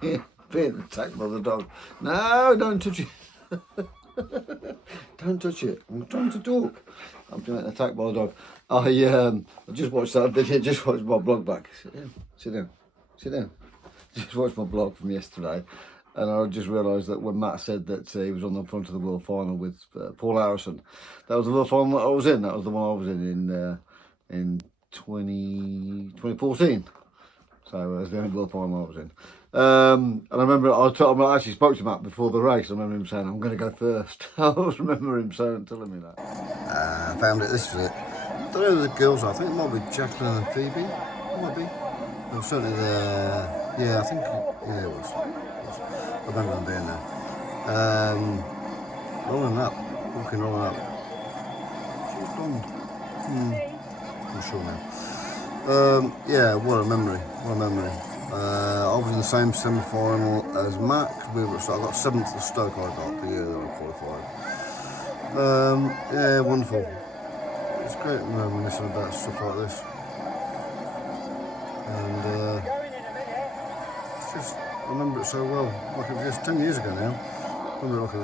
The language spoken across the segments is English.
being attacked by the dog. No, don't touch it. Don't touch it. I'm trying to talk. I'm being attacked by the dog. I just watched that video. Just watched my blog back. Sit down. Sit down. Sit down. Just watched my blog from yesterday, and I just realised that when Matt said that he was on the front of the World Final with Paul Harrison, that was the World Final that I was in. That was the one I was in 2014. So it was the only World Final I was in. And I remember I actually spoke to Matt before the race. I remember him saying, "I'm going to go first." I always remember him telling me that. I found it. This was it. I don't know who the girls are. I think it might be Jacqueline and Phoebe. It might be. They were certainly there. Yeah, I think. Yeah, it was. I remember them being there. Rolling up. Walking rolling up. She was blonde. I'm sure now. Yeah, what a memory. What a memory. I was in the same semi-final as Matt. So I got 7th at Stoke. I got the year that I qualified. Yeah, wonderful. It's great reminiscing about stuff like this. And it's just, I remember it so well. Like it was just 10 years ago now. Remember it like it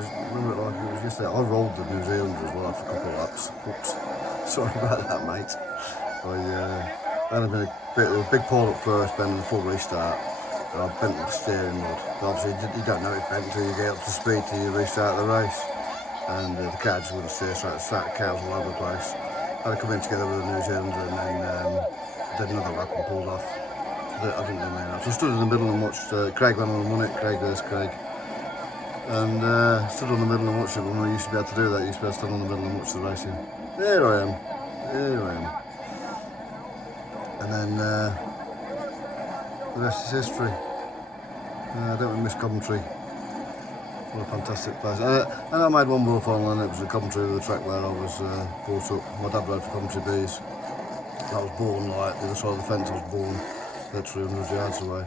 was yesterday. I rolled the New Zealanders as well for a couple of laps. Oops. Sorry about that, mate. That had been a big pull up first, then a full restart. And I bent the steering rod. Obviously, you don't know it's bent until you get up to speed till you restart the race. And the car just wouldn't steer, so it started cows all over the place. I had to come in together with the New Zealander and then did another lap and pulled off. So I didn't do very much. I stood in the middle and watched Craig went on and won it. There's Craig. And stood on the middle and watched it. When we used to be able to do that, you used to be able to stand on the middle and watch the racing. There I am. There I am. And then the rest is history. I don't miss Coventry. What a fantastic place. And I made one World Final, and it was at Coventry, the track where I was brought up. My dad rode for Coventry Bees. I was born like the other side of the fence. I was born literally 100 yards away.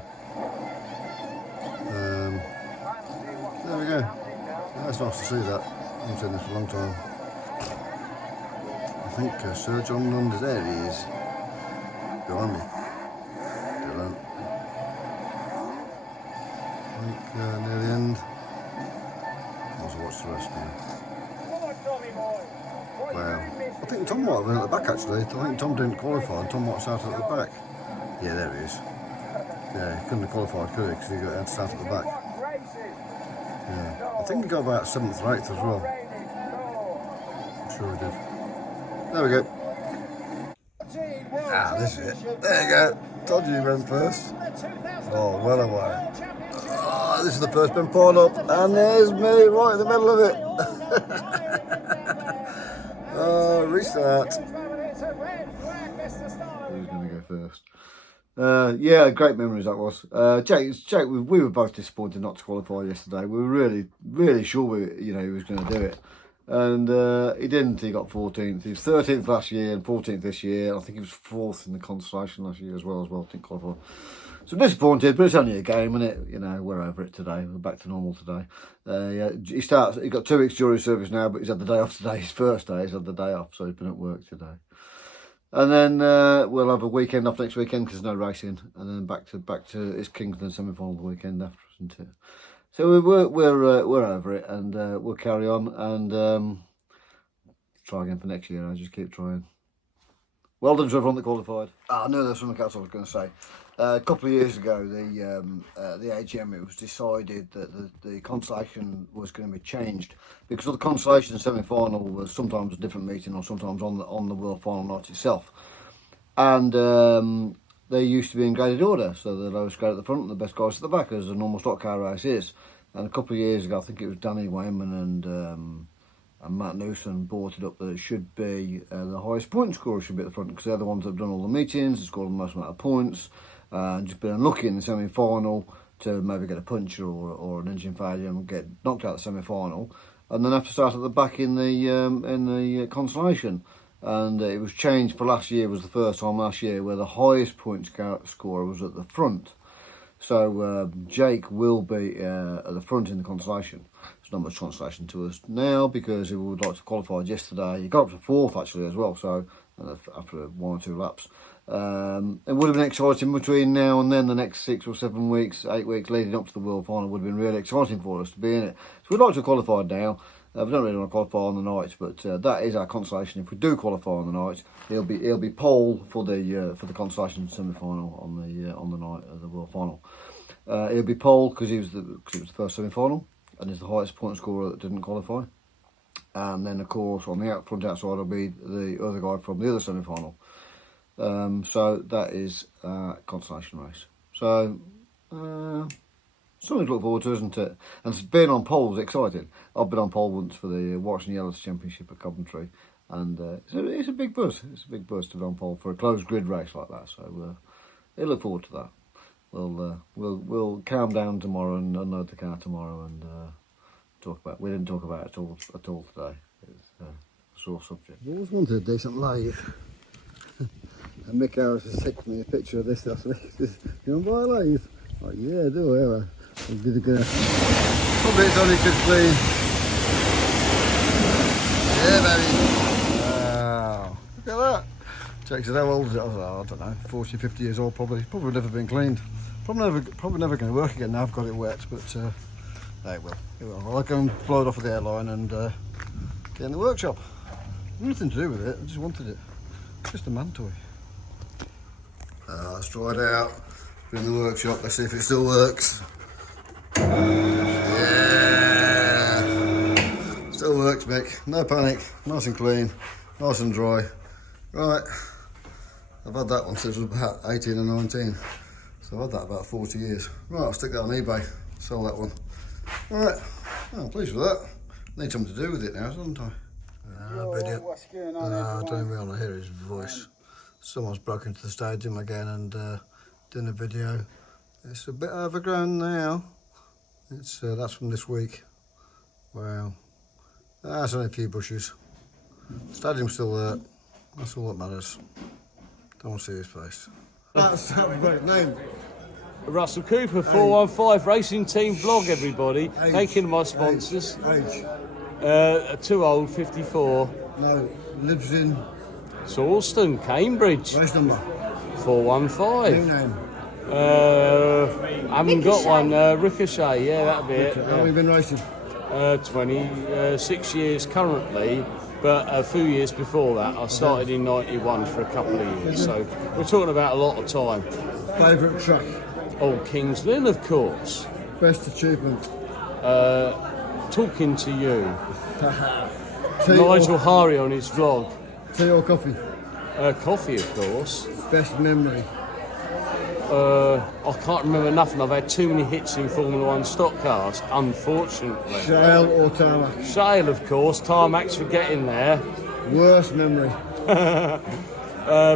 There we go. Yeah, it's nice to see that. I haven't seen this for a long time. I think Sir John Lund's there. He is. Behind me. Dylan. I think near the end. I'll watch the rest now. Wow. I think Tom might have been at the back actually. I think Tom didn't qualify and Tom might start at the back. Yeah, there he is. Yeah, he couldn't have qualified, could he? Because he had to start at the back. Yeah. I think he got about 7th or 8th as well. I'm sure he did. There we go. This is it. There you go. Told you went first. Oh, well away. Oh, this is the first been poured up, and there's me right in the middle of it. Oh, restart. Who's going to go first? Yeah, great memories that was. Jake, we were both disappointed not to qualify yesterday. We were really sure he was going to do it. And he didn't. He got 14th. He was 13th last year and 14th this year. I think he was 4th in the consolation last year as well. Didn't qualify. So disappointed, but it's only a game, isn't it? We're over it today. We're back to normal today. He got 2 weeks jury service now, but he's had the day off today. His first day, he's had the day off, so he's been at work today. And then we'll have a weekend off next weekend because there's no racing, and then back to it's Kingston semi-final the weekend after, isn't it? So we're over it, and we'll carry on and try again for next year. I just keep trying. Well done to everyone that qualified. I know there's something else I was going to say. A couple of years ago, the AGM, it was decided that the consolation was going to be changed because of the consolation semi-final was sometimes a different meeting or sometimes on the World Final night itself, and they used to be in graded order, so the lowest grade at the front and the best guys at the back, as a normal stock car race is. And a couple of years ago, I think it was Danny Wayman and Matt Newson brought it up that it should be the highest point scorer should be at the front because they're the ones that have done all the meetings, scored the most amount of points, and just been unlucky in the semi-final to maybe get a puncture or an engine failure and get knocked out of the semi-final, and then have to start at the back in the consolation. And it was changed for last year. Was the first time last year where the highest point scorer was at the front. So Jake will be at the front in the consolation. There's not much consolation to us now because he would like to qualify yesterday. He got up to 4th actually as well. So after 1 or 2 laps, It would have been exciting between now and then, the next 6 or 7 weeks, 8 weeks leading up to the World Final would have been really exciting for us to be in it. So we'd like to qualify now. We don't really want to qualify on the nights, but that is our consolation. If we do qualify on the nights, he'll be pole for the consolation semi-final on the night of the World Final. He'll be pole because it was the first semi-final and is the highest point scorer that didn't qualify. And then, of course, on the front outside will be the other guy from the other semi-final. So that is consolation race. So something to look forward to, isn't it? And being on pole is exciting. I've been on pole once for the Whites and Yellows Championship at Coventry, and it's a big buzz. It's a big buzz to be on pole for a closed grid race like that. So I look forward to that. We'll calm down tomorrow and unload the car tomorrow and talk about. We didn't talk about it at all today. It's a sore subject. I always wanted a decent lathe. And Mick Harris has sent me a picture of this last week. He says, "You want to buy a lathe?" Like, yeah, do whatever. I'm gonna probably it's only good clean. Yeah, baby. Wow. Look at that. Jake said, how old is it? I was like, I don't know, 40, 50 years old probably. Probably never been cleaned. Probably never going to work again now I've got it wet, but it will. It will. I'll go and blow it off of the airline and get in the workshop. Nothing to do with it, I just wanted it. Just a man toy. Let's try it out. We're in the workshop, let's see if it still works. Yeah! Still works, Mick. No panic. Nice and clean. Nice and dry. Right. I've had that one since I was about 18 or 19. So I've had that about 40 years. Right, I'll stick that on eBay. Sell that one. Right. Oh, I'm pleased with that. Need something to do with it now, don't I? What's going on, I don't really want to hear his voice. Someone's broken into the stadium again and doing a video. It's a bit overgrown now. It's that's from this week. Wow. That's only a few bushes. Stadium's still there. That's all that matters. Don't want to see his face. That's a great name. Russell Cooper, 415 Racing Team Vlog, everybody. Thank you to my sponsors. Age? Too old, 54. No, lives in Sawston, Cambridge. race number. 415. New name. I haven't got one. Ricochet, yeah, that'd be it. How long have you been racing? 26 years currently, but a few years before that. I started in 91 for a couple of years, so we're talking about a lot of time. Favourite track? Old Kings Lynn, of course. Best achievement? Talking to you. Tea Nigel Hari on his vlog. Tea or coffee? Coffee, of course. Best memory? I can't remember nothing. I've had too many hits in Formula 1 stock cars, unfortunately. Shale or tarmac? Shale, of course. Tarmac's for getting there. Worst memory?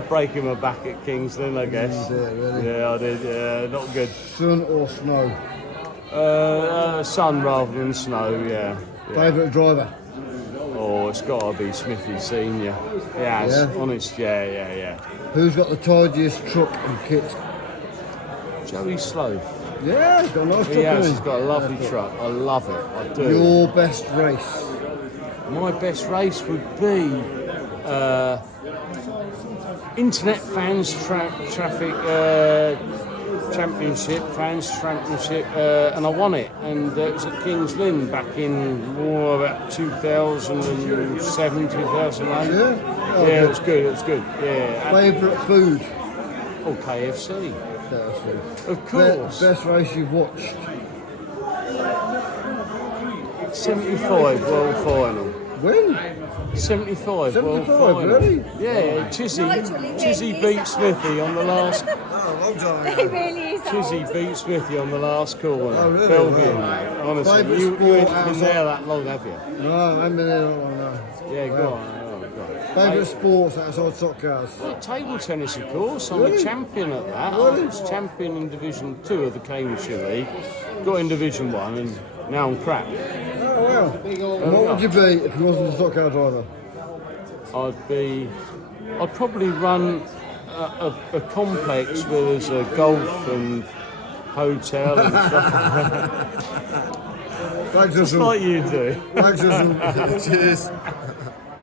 Breaking my back at Kingston, I guess. You did, really? Yeah, I did. Yeah, not good. Sun or snow? Sun rather than snow, yeah. Favourite driver? Oh, it's got to be Smithy Senior. Yeah, Yeah? honest, yeah. Who's got the tidiest truck and kit? Joey Sloth. Yeah, he's got a nice truck. He has, hasn't he's got a lovely truck. I love it, I do. Your best race? My best race would be Internet Fans Traffic Championship, and I won it. And it was at Kings Lynn back in about 2007, 2008. Yeah? Oh, yeah, good. it was good. Yeah. Favourite food? Oh, KFC. KFC. Of course. Best race you've watched? 75 World Final. When? 75 World 75, Final. really? Yeah, Chizzy beat Smithy on the last. Oh, long time It really is Chizzy beat Smithy on the last corner. Oh, really? Belgian, Wow. honestly. Favourite You sport ain't been outside- there that long, have you? No, I haven't been there that long now. Yeah, Wow. go on. Favourite sports outside stock cars? Well, table tennis, of course. I'm Really? a champion at that. Really? I was champion in Division 2 of the Cambridgeshire League. Got in Division 1 and now I'm crap. Oh, wow. And what would you be if you wasn't a stock car driver? I'd probably run a complex where there's a golf and hotel and stuff Thanks, just Russell. like you do. Thanks, Russell. Cheers.